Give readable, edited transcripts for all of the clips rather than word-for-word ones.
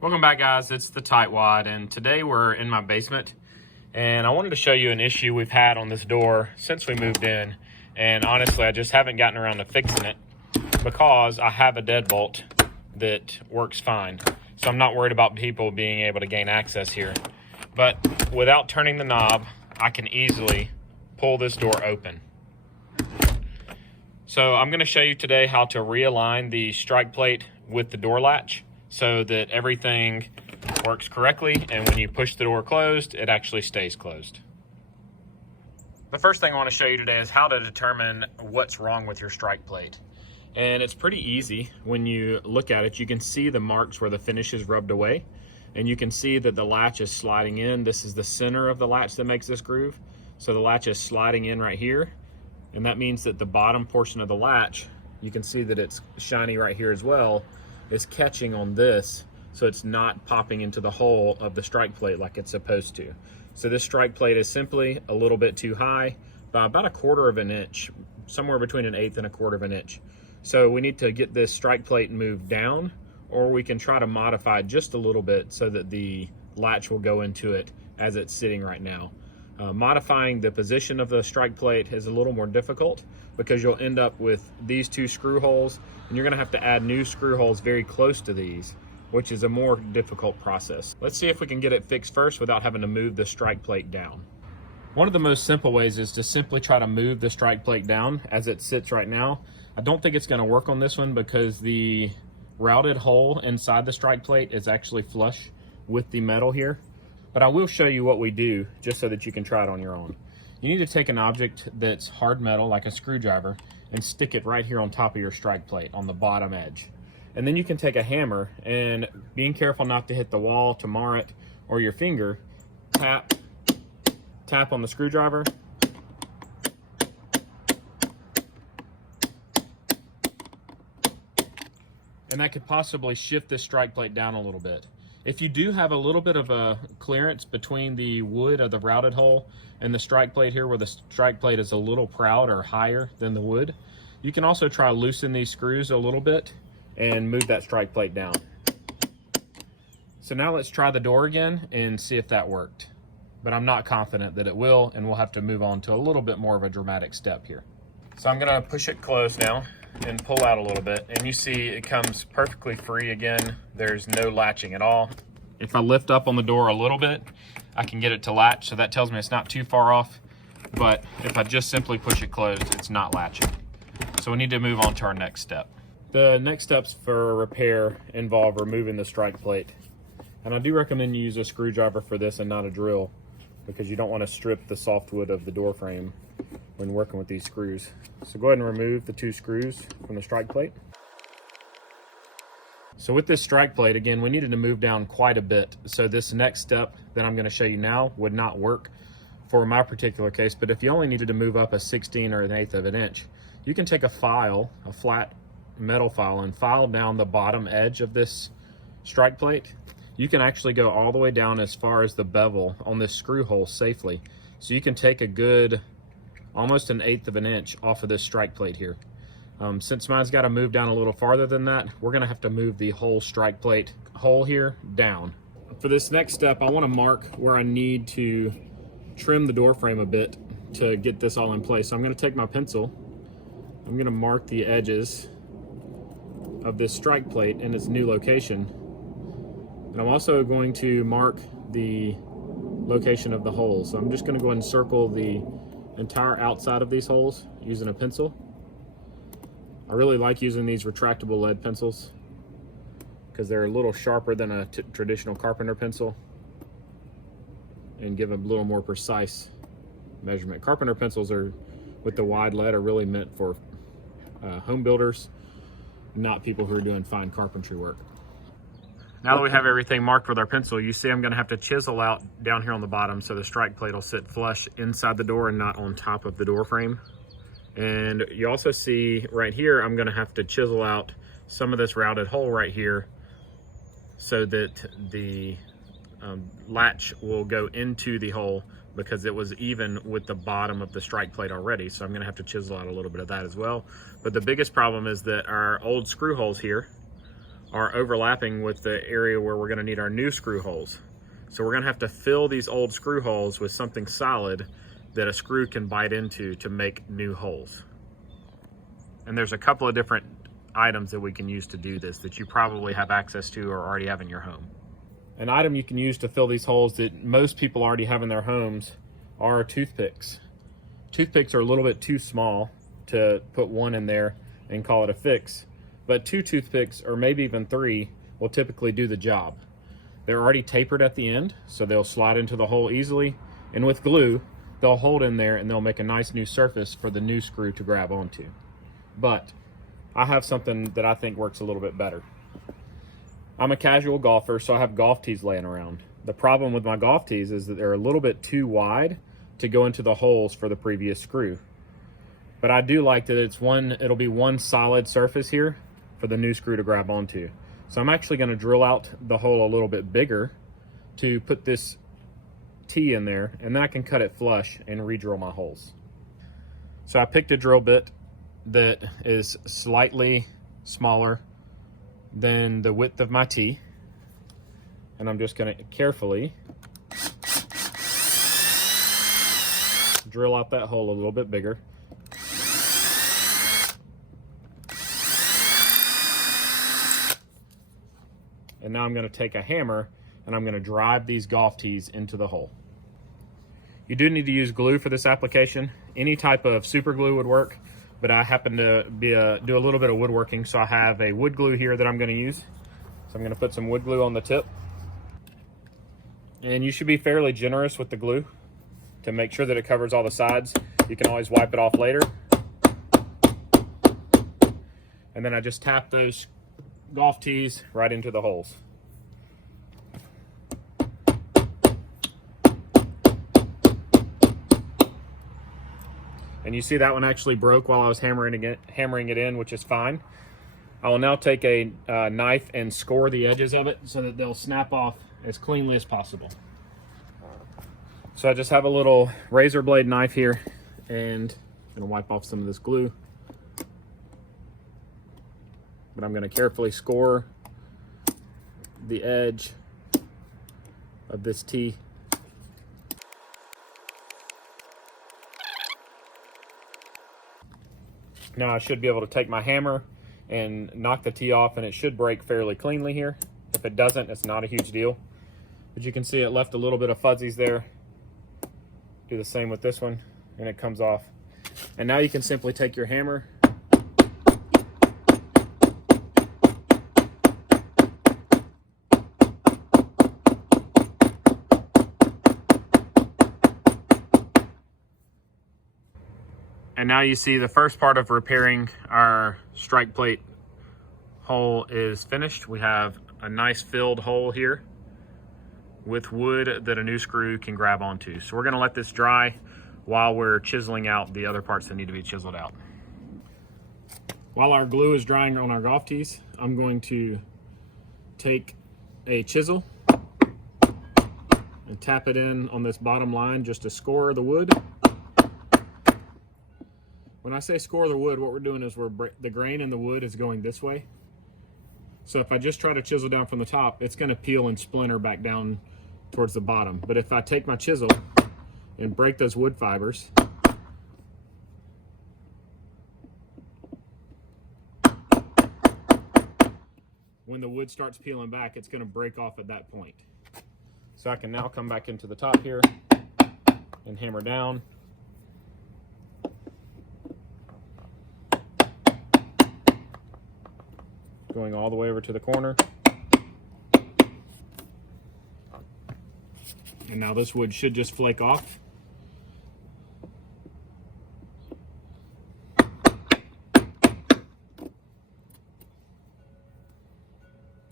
Welcome back, guys. It's the TightWad, and today we're in my basement, and I wanted to show you an issue we've had on this door since we moved in. And honestly, I just haven't gotten around to fixing it because I have a deadbolt that works fine, so I'm not worried about people being able to gain access here. But without turning the knob, I can easily pull this door open. So I'm going to show you today how to realign the strike plate with the door latch so that everything works correctly, and when you push the door closed, it actually stays closed. The first thing I want to show you today is how to determine what's wrong with your strike plate. And it's pretty easy. When you look at it, you can see the marks where the finish is rubbed away, and you can see that the latch is sliding in. This is the center of the latch that makes this groove. So the latch is sliding in right here, and that means that the bottom portion of the latch, you can see that it's shiny right here as well, is catching on this, so it's not popping into the hole of the strike plate like it's supposed to. So this strike plate is simply a little bit too high by about 1/4 of an inch, somewhere between 1/8 and 1/4 of an inch. So we need to get this strike plate moved down, or we can try to modify it just a little bit so that the latch will go into it as it's sitting right now. Modifying the position of the strike plate is a little more difficult because you'll end up with these two screw holes, and you're going to have to add new screw holes very close to these, which is a more difficult process. Let's see if we can get it fixed first without having to move the strike plate down. One of the most simple ways is to simply try to move the strike plate down as it sits right now. I don't think it's going to work on this one because the routed hole inside the strike plate is actually flush with the metal here. But I will show you what we do just so that you can try it on your own. You need to take an object that's hard metal, like a screwdriver, and stick it right here on top of your strike plate on the bottom edge. And then you can take a hammer, and being careful not to hit the wall to mar it or your finger, tap on the screwdriver, and that could possibly shift this strike plate down a little bit. If you do have a little bit of a clearance between the wood of the routed hole and the strike plate here, where the strike plate is a little proud or higher than the wood, you can also try loosen these screws a little bit and move that strike plate down. So now let's try the door again and see if that worked. But I'm not confident that it will, and we'll have to move on to a little bit more of a dramatic step here. So I'm gonna push it closed now and pull out a little bit, and you see it comes perfectly free again. There's no latching at all. If I lift up on the door a little bit, I can get it to latch, so that tells me it's not too far off. But if I just simply push it closed, it's not latching. So we need to move on to our next step. The next steps for repair involve removing the strike plate. And I do recommend you use a screwdriver for this and not a drill, because you don't want to strip the softwood of the door frame when working with these screws. So go ahead and remove the two screws from the strike plate. So with this strike plate, again, we needed to move down quite a bit. So this next step that I'm going to show you now would not work for my particular case, but if you only needed to move up a 16 or 1/8 of an inch, you can take a file, a flat metal file, and file down the bottom edge of this strike plate. You can actually go all the way down as far as the bevel on this screw hole safely. So you can take a good almost 1/8 of an inch off of this strike plate here. Since mine's got to move down a little farther than that, we're going to have to move the whole strike plate hole here down. For this next step, I want to mark where I need to trim the door frame a bit to get this all in place. So I'm going to take my pencil, I'm going to mark the edges of this strike plate in its new location. And I'm also going to mark the location of the holes. So I'm just going to go ahead and circle the entire outside of these holes using a pencil. I really like using these retractable lead pencils because they're a little sharper than a traditional carpenter pencil and give a little more precise measurement. Carpenter pencils are, with the wide lead, are really meant for home builders, not people who are doing fine carpentry work. Now that we have everything marked with our pencil, you see I'm going to have to chisel out down here on the bottom so the strike plate will sit flush inside the door and not on top of the door frame. And you also see right here, I'm going to have to chisel out some of this routed hole right here so that the latch will go into the hole, because it was even with the bottom of the strike plate already. So I'm going to have to chisel out a little bit of that as well. But the biggest problem is that our old screw holes here are overlapping with the area where we're going to need our new screw holes. So we're going to have to fill these old screw holes with something solid that a screw can bite into to make new holes. And there's a couple of different items that we can use to do this that you probably have access to or already have in your home. An item you can use to fill these holes that most people already have in their homes are toothpicks. Toothpicks are a little bit too small to put one in there and call it a fix, but 2 toothpicks, or maybe even 3, will typically do the job. They're already tapered at the end, so they'll slide into the hole easily, and with glue, they'll hold in there and they'll make a nice new surface for the new screw to grab onto. But I have something that I think works a little bit better. I'm a casual golfer, so I have golf tees laying around. The problem with my golf tees is that they're a little bit too wide to go into the holes for the previous screw. But I do like that it'll be one solid surface here for the new screw to grab onto. So I'm actually going to drill out the hole a little bit bigger to put this tee in there, and then I can cut it flush and re-drill my holes. So I picked a drill bit that is slightly smaller than the width of my tee, and I'm just going to carefully drill out that hole a little bit bigger. And now I'm going to take a hammer and I'm going to drive these golf tees into the hole. You do need to use glue for this application. Any type of super glue would work, but I happen to do a little bit of woodworking, so I have a wood glue here that I'm going to use. So I'm going to put some wood glue on the tip. And you should be fairly generous with the glue to make sure that it covers all the sides. You can always wipe it off later. And then I just tap those golf tees right into the holes. And you see that one actually broke while I was hammering it in, which is fine. I will now take a knife and score the edges of it so that they'll snap off as cleanly as possible. So I just have a little razor blade knife here, and I'm going to wipe off some of this glue. But I'm going to carefully score the edge of this tee. Now I should be able to take my hammer and knock the tee off, and it should break fairly cleanly here. If it doesn't, it's not a huge deal. But you can see it left a little bit of fuzzies there. Do the same with this one, and it comes off. And now you can simply take your hammer and now you see the first part of repairing our strike plate hole is finished. We have a nice filled hole here with wood that a new screw can grab onto. So we're going to let this dry while we're chiseling out the other parts that need to be chiseled out. While our glue is drying on our golf tees, I'm going to take a chisel and tap it in on this bottom line just to score the wood. When I say score the wood, what we're doing is the grain in the wood is going this way. So if I just try to chisel down from the top, it's going to peel and splinter back down towards the bottom. But if I take my chisel and break those wood fibers, when the wood starts peeling back, it's going to break off at that point. So I can now come back into the top here and hammer down. Going all the way over to the corner. And now this wood should just flake off.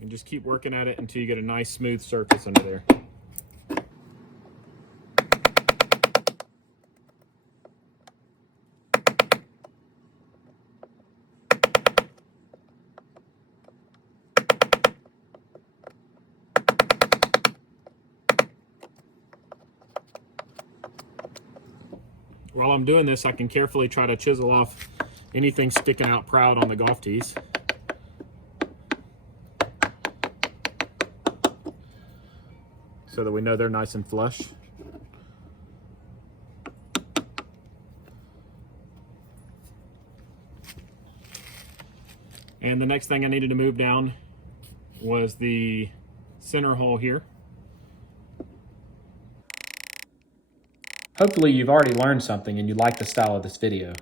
And just keep working at it until you get a nice smooth surface under there. While I'm doing this, I can carefully try to chisel off anything sticking out proud on the golf tees. so that we know they're nice and flush. And the next thing I needed to move down was the center hole here. Hopefully you've already learned something and you like the style of this video.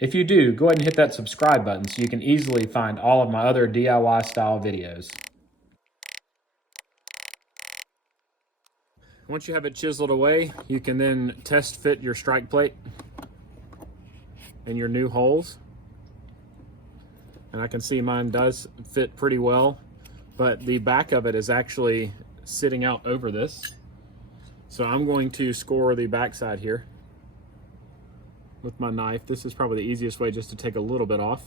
If you do, go ahead and hit that subscribe button so you can easily find all of my other DIY style videos. Once you have it chiseled away, you can then test fit your strike plate and your new holes. And I can see mine does fit pretty well, but the back of it is actually sitting out over this. So I'm going to score the backside here with my knife. This is probably the easiest way, just to take a little bit off.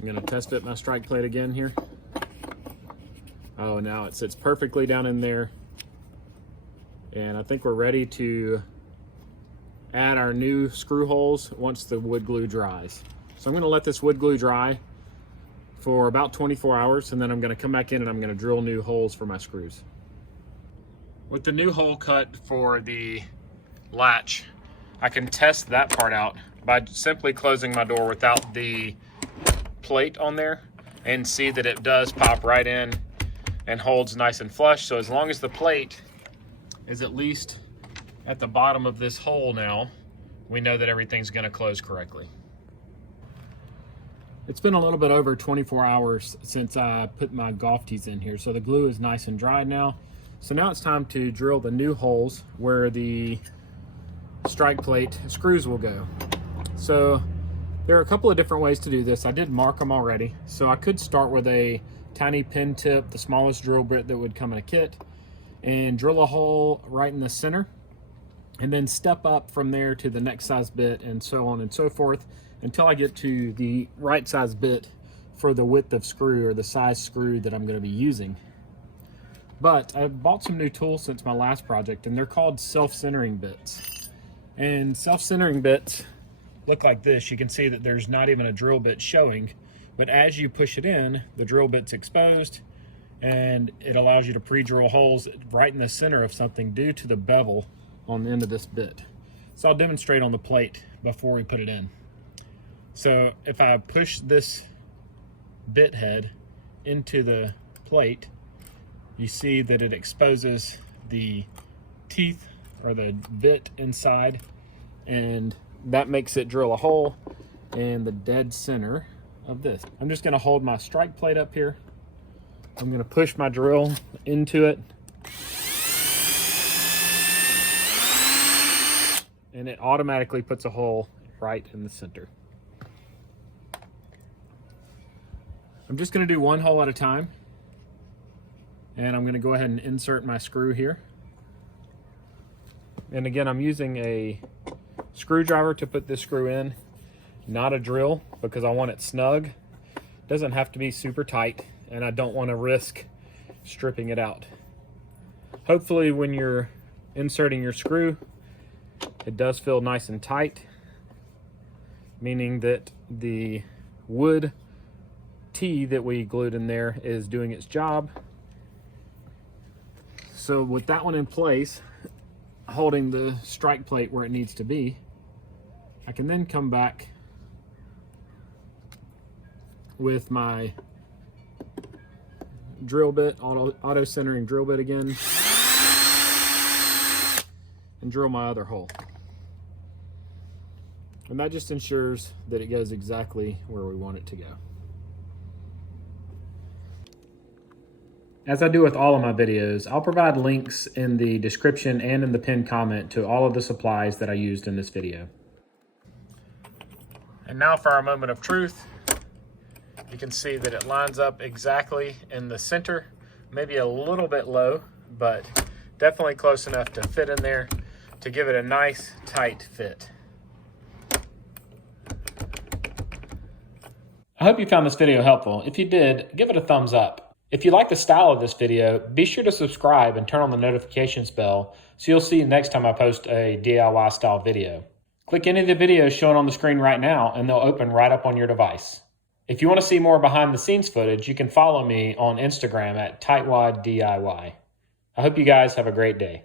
I'm gonna test fit my strike plate again here. Oh, now it sits perfectly down in there. And I think we're ready to add our new screw holes once the wood glue dries. So I'm gonna let this wood glue dry for about 24 hours, and then I'm gonna come back in and I'm gonna drill new holes for my screws. With the new hole cut for the latch, I can test that part out by simply closing my door without the plate on there and see that it does pop right in and holds nice and flush. So as long as the plate is at least at the bottom of this hole now, we know that everything's gonna close correctly. It's been a little bit over 24 hours since I put my golf tees in here, so the glue is nice and dry now. So now it's time to drill the new holes where the strike plate screws will go. So there are a couple of different ways to do this. I did mark them already. So I could start with a tiny pin tip, the smallest drill bit that would come in a kit, and drill a hole right in the center, and then step up from there to the next size bit, and so on and so forth, until I get to the right size bit for the width of screw, or the size screw that I'm going to be using. But I bought some new tools since my last project, and they're called self-centering bits. And self-centering bits look like this. You can see that there's not even a drill bit showing, but as you push it in, the drill bit's exposed, and it allows you to pre-drill holes right in the center of something due to the bevel on the end of this bit. So I'll demonstrate on the plate before we put it in. So if I push this bit head into the plate, you see that it exposes the teeth or the bit inside, and that makes it drill a hole in the dead center of this. I'm just gonna hold my strike plate up here. I'm gonna push my drill into it, and it automatically puts a hole right in the center. I'm just gonna do one hole at a time, and I'm gonna go ahead and insert my screw here. And again, I'm using a screwdriver to put this screw in, not a drill, because I want it snug. It doesn't have to be super tight, and I don't want to risk stripping it out. Hopefully when you're inserting your screw, it does feel nice and tight, meaning that the wood tee that we glued in there is doing its job. So with that one in place, holding the strike plate where it needs to be, I can then come back with my drill bit, auto centering drill bit again, and drill my other hole. And that just ensures that it goes exactly where we want it to go. As I do with all of my videos, I'll provide links in the description and in the pinned comment to all of the supplies that I used in this video. And now for our moment of truth. You can see that it lines up exactly in the center, maybe a little bit low, but definitely close enough to fit in there to give it a nice tight fit. I hope you found this video helpful. If you did, give it a thumbs up. If you like the style of this video, be sure to subscribe and turn on the notifications bell so you'll see next time I post a DIY style video. Click any of the videos shown on the screen right now and they'll open right up on your device. If you want to see more behind the scenes footage, you can follow me on Instagram at TightWadDIY. I hope you guys have a great day.